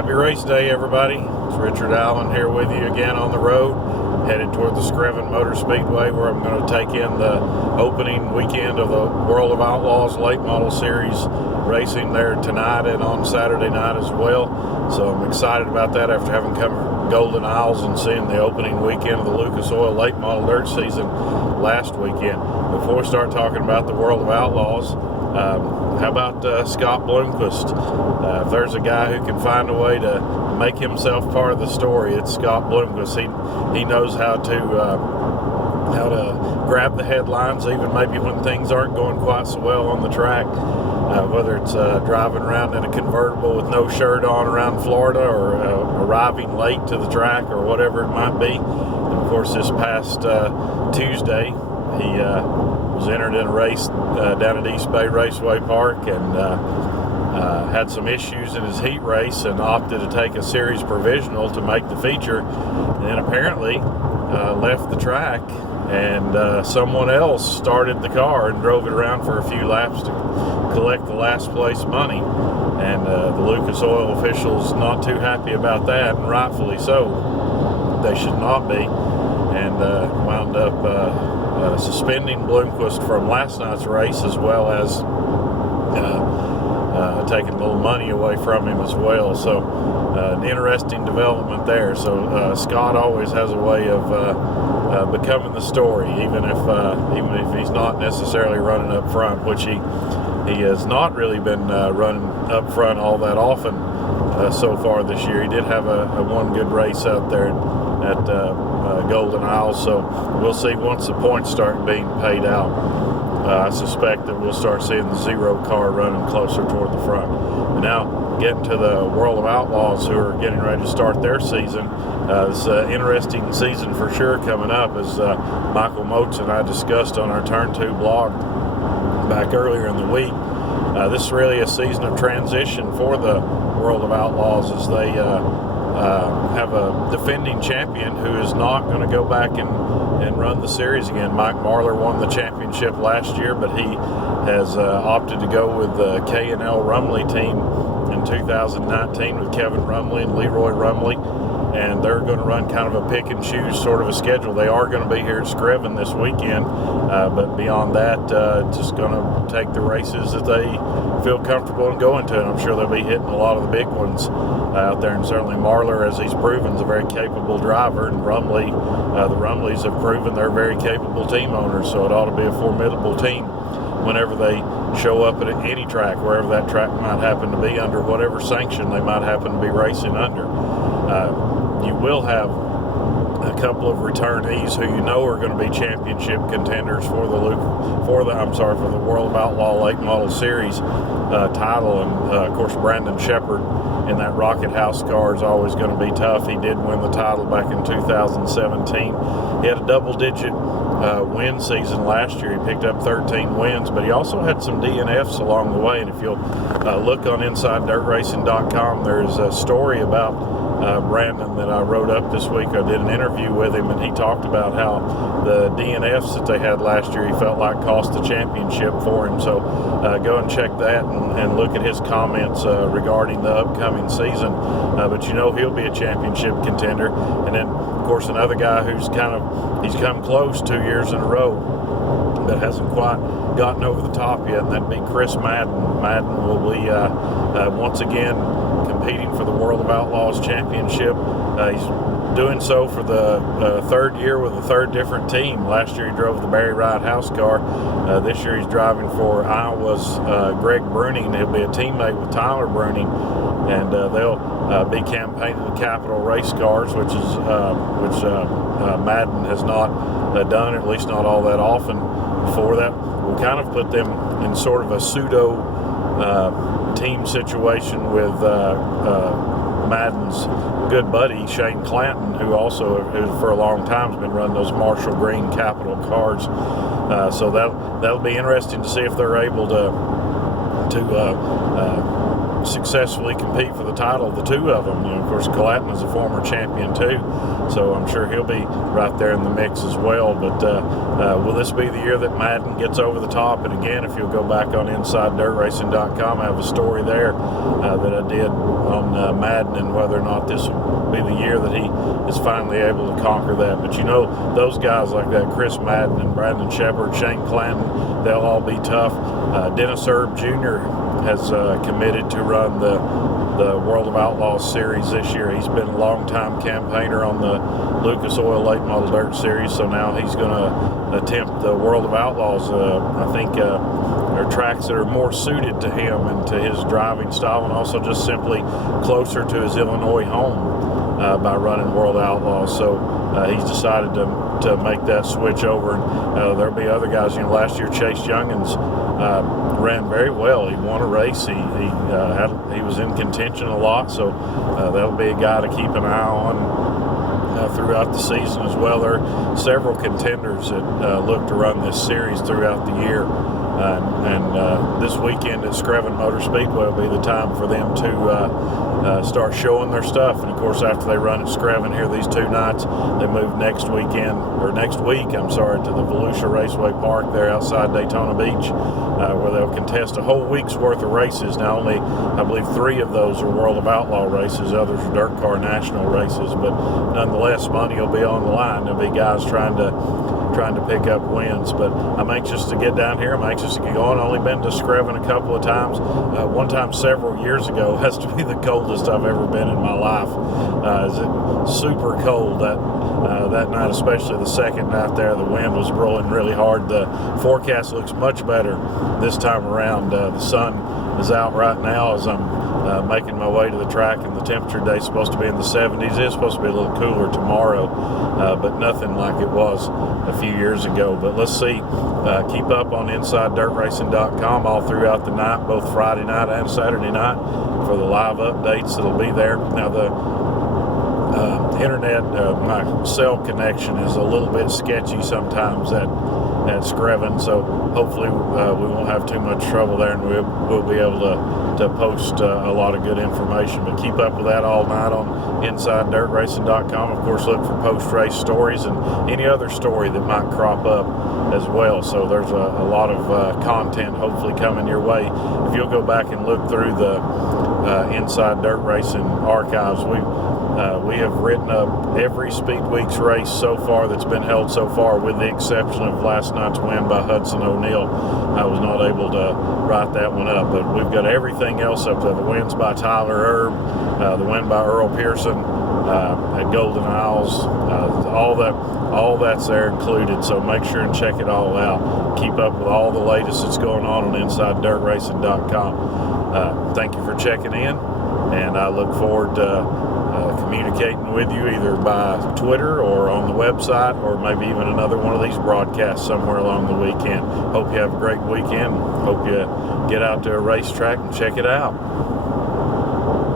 Happy race day, everybody. It's Richard Allen here with you again on the road, headed toward the Screven Motor Speedway, where I'm going to take in the opening weekend of the World of Outlaws Late Model Series racing there tonight and on Saturday night as well. So I'm excited about that after having come from Golden Isles and seeing the opening weekend of the Lucas Oil Late Model Dirt season last weekend. Before we start talking about the World of Outlaws, how about Scott Bloomquist? If there's a guy who can find a way to make himself part of the story, it's Scott Bloomquist. He knows how to grab the headlines, even maybe when things aren't going quite so well on the track. Whether it's driving around in a convertible with no shirt on around Florida, or arriving late to the track, or whatever it might be. And of course, this past Tuesday, he was entered in a race down at East Bay Raceway Park and had some issues in his heat race and opted to take a series provisional to make the feature, and then apparently left the track, and someone else started the car and drove it around for a few laps to collect the last place money. And the Lucas Oil officials not too happy about that, and rightfully so. They should not be, and wound up suspending Bloomquist from last night's race, as well as taking a little money away from him as well. So an interesting development there. So Scott always has a way of becoming the story, even if he's not necessarily running up front, which he has not really been running up front all that often so far this year. He did have a one good race out there at Golden Isles, so we'll see once the points start being paid out. I suspect that we'll start seeing the zero car running closer toward the front. And now, getting to the World of Outlaws, who are getting ready to start their season. It's an interesting season for sure coming up, as Michael Moats and I discussed on our Turn 2 blog back earlier in the week. This is really a season of transition for the World of Outlaws, as they have a defending champion who is not going to go back and run the series again. Mike Marlar won the championship last year, but he has opted to go with the K&L Rumley team in 2019 with Kevin Rumley and Leroy Rumley, and they're going to run kind of a pick and choose sort of a schedule. They are going to be here at Screven this weekend, but beyond that, just going to take the races that they feel comfortable in going to, and I'm sure they'll be hitting a lot of the big ones out there. And certainly Marlar, as he's proven, is a very capable driver, and Rumley, the Rumleys have proven they're very capable team owners, so it ought to be a formidable team whenever they show up at any track, wherever that track might happen to be, under whatever sanction they might happen to be racing under. You will have a couple of returnees who you know are going to be championship contenders for the World of Outlaw Late Model Series title, and of course Brandon Shepard in that Rocket House car is always going to be tough. He did win the title back in 2017. He had a double-digit win season last year. He picked up 13 wins, but he also had some DNFs along the way. And if you'll look on InsideDirtRacing.com, there's a story about Brandon that I wrote up this week. I did an interview with him, and he talked about how the DNFs that they had last year, he felt like cost the championship for him. So go and check that and look at his comments regarding the upcoming season. But you know he'll be a championship contender. And then, of course, another guy who's he's come close 2 years in a row, but hasn't quite gotten over the top yet, and that'd be Chris Madden. Madden will be once again competing for the World of Outlaws Championship. He's doing so for the third year with a third different team. Last year he drove the Barry Wright house car. This year he's driving for Iowa's Greg Bruning. He'll be a teammate with Tyler Bruning, and they'll be campaigning the Capital race cars, which Madden has not done, at least not all that often before. That will kind of put them in sort of a pseudo team situation with Madden's good buddy Shane Clanton, who also for a long time has been running those Marshall Green Capital cars. So that'll be interesting to see if they're able to successfully compete for the title, the two of them. Of course, Gallatin is a former champion too, so I'm sure he'll be right there in the mix as well. But will this be the year that Madden gets over the top? And again, if you'll go back on InsideDirtRacing.com, I have a story there that I did on Madden and whether or not this will be the year that he is finally able to conquer that. But those guys like that, Chris Madden and Brandon Shepard, Shane Clanton, they'll all be tough. Dennis Erb Jr. has committed to run the World of Outlaws series this year. He's been a long-time campaigner on the Lucas Oil Late Model Dirt series, so now he's going to attempt the World of Outlaws. I think there are tracks that are more suited to him and to his driving style, and also just simply closer to his Illinois home by running World Outlaws. So he's decided to make that switch over. And there'll be other guys. Last year Chase Youngins ran very well. He won a race. He was in contention a lot. So that'll be a guy to keep an eye on throughout the season as well. There are several contenders that look to run this series throughout the year. And this weekend at Screven Motor Speedway will be the time for them to start showing their stuff. And of course, after they run at Screven here these 2 nights, they move next week, to the Volusia Raceway Park there outside Daytona Beach, where they'll contest a whole week's worth of races. Now, only, I believe, 3 of those are World of Outlaw races. Others are Dirt Car National races. But nonetheless, money will be on the line. There'll be guys trying to pick up wins. But I'm anxious to get down here. I'm anxious to get going. I've only been to Screven a couple of times. One time several years ago. Has to be the coldest I've ever been in my life. It's super cold that night, especially the second night there. The wind was blowing really hard. The forecast looks much better this time around. The sun is out right now as I'm making my way to the track, and the temperature today is supposed to be in the 70s. It's supposed to be a little cooler tomorrow, but nothing like it was a few years ago. But let's see. Keep up on InsideDirtRacing.com all throughout the night, both Friday night and Saturday night, for the live updates that'll be there. Now, the internet, my cell connection is a little bit sketchy sometimes at Screven, so hopefully we won't have too much trouble there, and we'll be able to post a lot of good information. But keep up with that all night on InsideDirtRacing.com. Of course, look for post-race stories and any other story that might crop up as well. So there's a lot of content hopefully coming your way. If you'll go back and look through the Inside Dirt Racing archives, we have written up every Speed Weeks race so far that's been held so far, with the exception of last night's win by Hudson O'Neill. I was not able to write that one up, but we've got everything else up there. The wins by Tyler Erb, the win by Earl Pearson at Golden Isles, all that's there included. So make sure and check it all out. Keep up with all the latest that's going on InsideDirtRacing.com. Thank you for checking in, and I look forward to communicating with you either by Twitter or on the website, or maybe even another one of these broadcasts somewhere along the weekend. Hope you have a great weekend. Hope you get out to a racetrack and check it out.